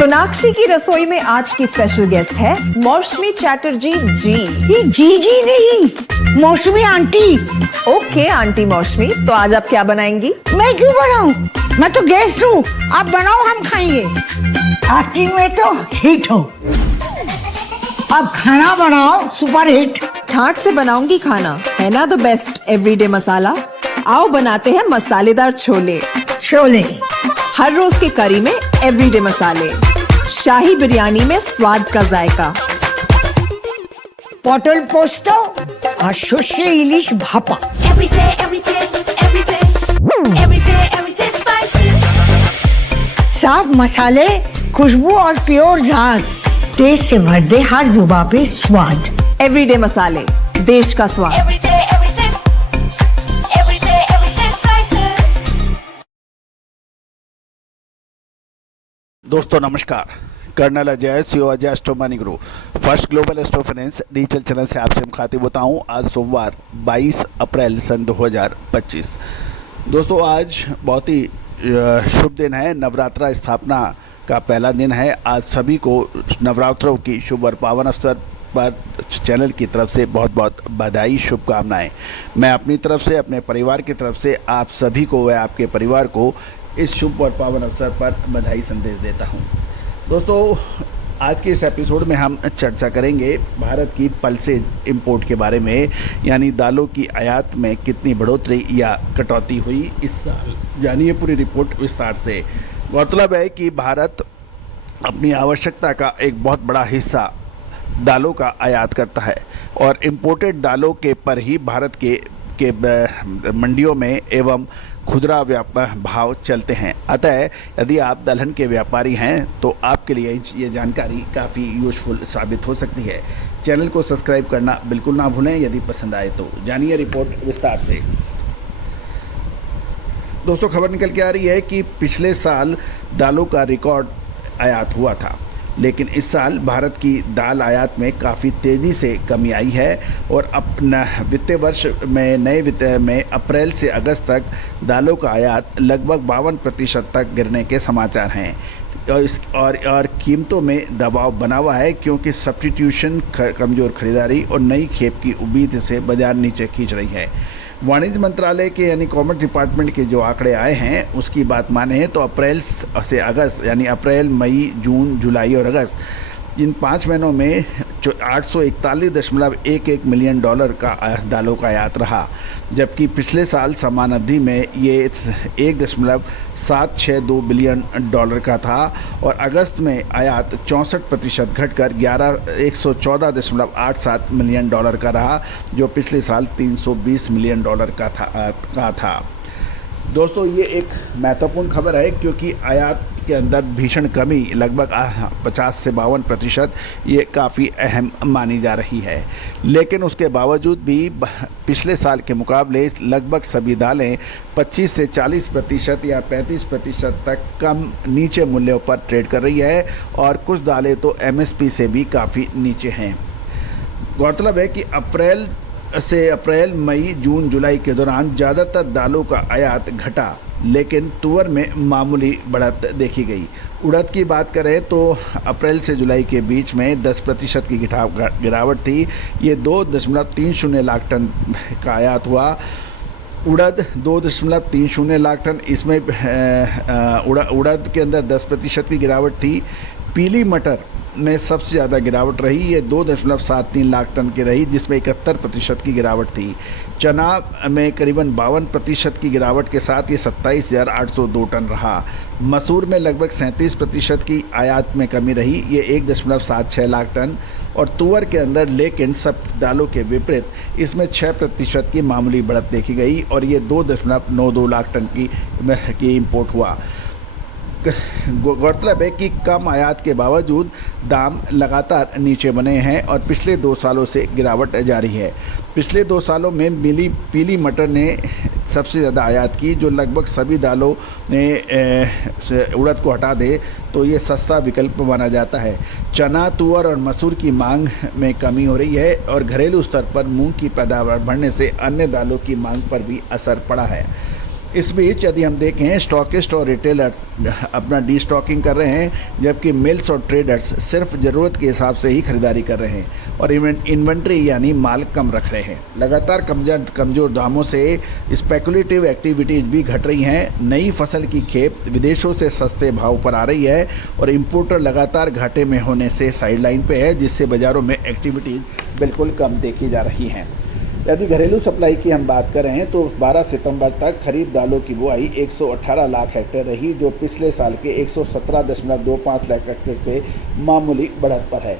सोनाक्षी की रसोई में आज की स्पेशल गेस्ट है मौसमी चैटर्जी जी। ये जी नहीं, मौसमी आंटी। ओके आंटी मौसमी, तो आज आप क्या बनाएंगी? मैं क्यों बनाऊं? मैं तो गेस्ट हूँ, आप बनाओ हम खाएंगे। एक्टिंग में तो हिट हो, अब खाना बनाओ सुपर हिट। ठाट से बनाऊंगी खाना, है ना द बेस्ट एवरीडे मसाला। आओ बनाते हैं मसालेदार छोले। छोले हर रोज के करी में एवरीडे मसाले, शाही बिरयानी में स्वाद का जायका। পটল পোস্ত আর সর্ষে ইলিশ ভাপা। साफ मसाले, खुशबू और प्योर झांझ, टेस्ट से भर दे हर जुबान पे स्वाद। एवरीडे मसाले, देश का स्वाद। दोस्तों नमस्कार, colonel Ajay CO Ajay astro money guru first global astro finance digital channel से आपसे मुखातिब होता हूं। आज सोमवार 22 अप्रैल सन 2025। दोस्तों आज बहुत ही शुभ दिन है, नवरात्रा स्थापना का पहला दिन है। आज सभी को नवरात्रों की शुभ और पावन अवसर पर चैनल की तरफ से बहुत बहुत बधाई, शुभकामनाएं। मैं अपनी तरफ से, अपने परिवार की तरफ से आप सभी को व आपके परिवार को इस शुभ और पावन अवसर पर बधाई संदेश देता हूं। दोस्तों आज के इस एपिसोड में हम चर्चा करेंगे भारत की पल्सेज इंपोर्ट के बारे में, यानी दालों की आयात में कितनी बढ़ोतरी या कटौती हुई इस साल। जानिए पूरी रिपोर्ट विस्तार से। गौरतलब है कि भारत अपनी आवश्यकता का एक बहुत बड़ा हिस्सा दालों का आयात करता है और इम्पोर्टेड दालों के पर ही भारत के मंडियों में एवं खुदरा भाव चलते हैं। अतः यदि आप दलहन के व्यापारी हैं तो आपके लिए ये जानकारी काफ़ी यूज़फुल साबित हो सकती है। चैनल को सब्सक्राइब करना बिल्कुल ना भूलें यदि पसंद आए तो। जानिए रिपोर्ट विस्तार से। दोस्तों खबर निकल के आ रही है कि पिछले साल दालों का रिकॉर्ड आयात हुआ था, लेकिन इस साल भारत की दाल आयात में काफ़ी तेज़ी से कमी आई है और अपना वित्तीय वर्ष में नए वित्तीय में अप्रैल से अगस्त तक दालों का आयात लगभग 52% तक गिरने के समाचार हैं। और कीमतों में दबाव बना हुआ है क्योंकि सब्स्टिट्यूशन, कमज़ोर खरीदारी और नई खेप की उम्मीद से बाजार नीचे खींच रही है। वाणिज्य मंत्रालय के यानी कॉमर्स डिपार्टमेंट के जो आंकड़े आए हैं उसकी बात माने तो अप्रैल से अगस्त यानी अप्रैल, मई, जून, जुलाई और अगस्त इन 5 महीनों में 841.11 मिलियन डॉलर का दालों का आयात रहा, जबकि पिछले साल समान अवधि में ये 1.762 बिलियन डॉलर का था और अगस्त में आयात 64% घटकर 114.87 मिलियन डॉलर का रहा, जो पिछले साल 320 मिलियन डॉलर का था। दोस्तों ये एक महत्वपूर्ण खबर है क्योंकि आयात के अंदर भीषण कमी लगभग 50 से 52% ये काफ़ी अहम मानी जा रही है। लेकिन उसके बावजूद भी पिछले साल के मुकाबले लगभग सभी दालें 25 से 40% या 35% तक कम नीचे मूल्यों पर ट्रेड कर रही है और कुछ दालें तो MSP से भी काफ़ी नीचे हैं। गौरतलब है कि अप्रैल, मई, जून, जुलाई के दौरान ज़्यादातर दालों का आयात घटा, लेकिन तुअर में मामूली बढ़त देखी गई। उड़द की बात करें तो अप्रैल से जुलाई के बीच में 10% की गिरावट थी। ये 2.30 लाख टन का आयात हुआ। उड़द 2.30 लाख टन, इसमें उड़द के अंदर 10% की गिरावट थी। पीली मटर में सबसे ज़्यादा गिरावट रही, ये 2.73 लाख टन की रही, जिसमें 71% की गिरावट थी। चना में करीबन 52% की गिरावट के साथ ये 27,802 टन रहा। मसूर में लगभग 37% की आयात में कमी रही, ये 1.76 लाख टन। और तुअर के अंदर लेकिन सब दालों के विपरीत इसमें 6% की मामूली बढ़त देखी गई और ये 2.92 लाख टन की इम्पोर्ट हुआ। गौरतलब है कि कम आयात के बावजूद दाम लगातार नीचे बने हैं और पिछले 2 सालों से गिरावट जारी है। पिछले 2 सालों में पीली मटर ने सबसे ज़्यादा आयात की, जो लगभग सभी दालों ने उड़द को हटा दे तो ये सस्ता विकल्प माना जाता है। चना, तुअर और मसूर की मांग में कमी हो रही है और घरेलू स्तर पर मूंग की पैदावार बढ़ने से अन्य दालों की मांग पर भी असर पड़ा है। इस बीच यदि हम देखें स्टॉकिस्ट और रिटेलर्स अपना डी स्टॉकिंग कर रहे हैं, जबकि मिल्स और ट्रेडर्स सिर्फ ज़रूरत के हिसाब से ही खरीदारी कर रहे हैं और इन्वेंट्री यानी माल कम रख रहे हैं। लगातार कमज़ोर दामों से स्पेकुलेटिव एक्टिविटीज़ भी घट रही हैं। नई फसल की खेप विदेशों से सस्ते भाव पर आ रही है और इम्पोर्टर लगातार घाटे में होने से साइडलाइन पे है, जिससे बाज़ारों में एक्टिविटीज़ बिल्कुल कम देखी जा रही हैं। यदि घरेलू सप्लाई की हम बात करें तो 12 सितंबर तक खरीफ दालों की बुआई 118 लाख हेक्टेयर रही, जो पिछले साल के 117.25 लाख हेक्टेयर से मामूली बढ़त पर है।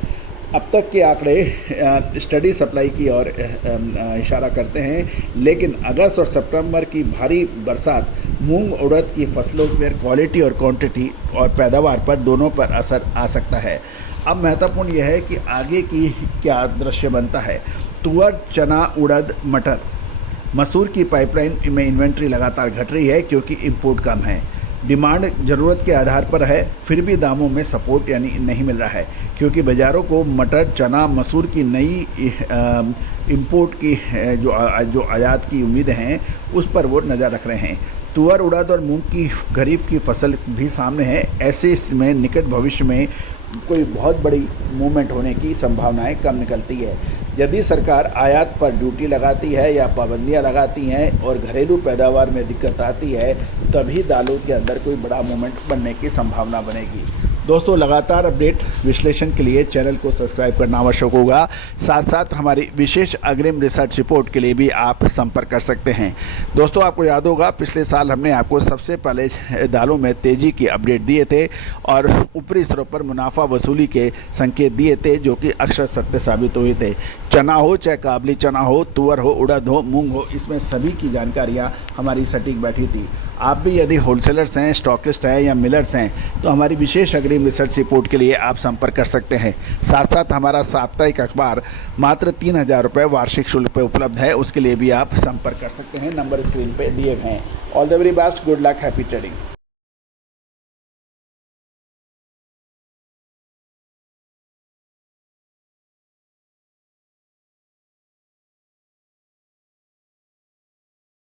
अब तक के आंकड़े स्टडी सप्लाई की ओर इशारा करते हैं, लेकिन अगस्त और सितंबर की भारी बरसात मूंग उड़द की फसलों पर क्वालिटी और क्वांटिटी और पैदावार पर दोनों पर असर आ सकता है। अब महत्वपूर्ण यह है कि आगे की क्या दृश्य बनता है। तुअर, चना, उड़द, मटर, मसूर की पाइपलाइन में इन्वेंट्री लगातार घट रही है क्योंकि इंपोर्ट कम है। डिमांड ज़रूरत के आधार पर है, फिर भी दामों में सपोर्ट यानी नहीं मिल रहा है क्योंकि बाज़ारों को मटर, चना, मसूर की नई इंपोर्ट की जो आयात की उम्मीदें हैं उस पर वो नज़र रख रहे हैं। तुअर, उड़द और मूंग की खरीफ की फसल भी सामने है। ऐसे में निकट भविष्य में कोई बहुत बड़ी मूवमेंट होने की संभावनाएं कम निकलती है। यदि सरकार आयात पर ड्यूटी लगाती है या पाबंदियां लगाती हैं और घरेलू पैदावार में दिक्कत आती है, तभी दालों के अंदर कोई बड़ा मूवमेंट बनने की संभावना बनेगी। दोस्तों, लगातार अपडेट विश्लेषण के लिए चैनल को सब्सक्राइब करना आवश्यक होगा। साथ साथ हमारी विशेष अग्रिम रिसर्च रिपोर्ट के लिए भी आप संपर्क कर सकते हैं। दोस्तों, आपको याद होगा पिछले साल हमने आपको सबसे पहले दालों में तेज़ी की अपडेट दिए थे और ऊपरी स्तरों पर मुनाफा वसूली के संकेत दिए थे, जो कि अक्षर सत्य साबित हुए थे। चना हो चाहे काबली चना हो, तुअर हो, उड़द हो, मूंग हो, इसमें सभी की जानकारियाँ हमारी सटीक बैठी थी। आप भी यदि होलसेलर्स हैं, स्टॉकिस्ट हैं या मिलर्स हैं तो हमारी विशेष अग्रिम रिसर्च रिपोर्ट के लिए आप संपर्क कर सकते हैं। साथ साथ हमारा साप्ताहिक अखबार मात्र 3000 रुपये वार्षिक शुल्क पर उपलब्ध है, उसके लिए भी आप संपर्क कर सकते हैं। नंबर स्क्रीन पे दिए गए हैं। All the very best, good luck, happy trading.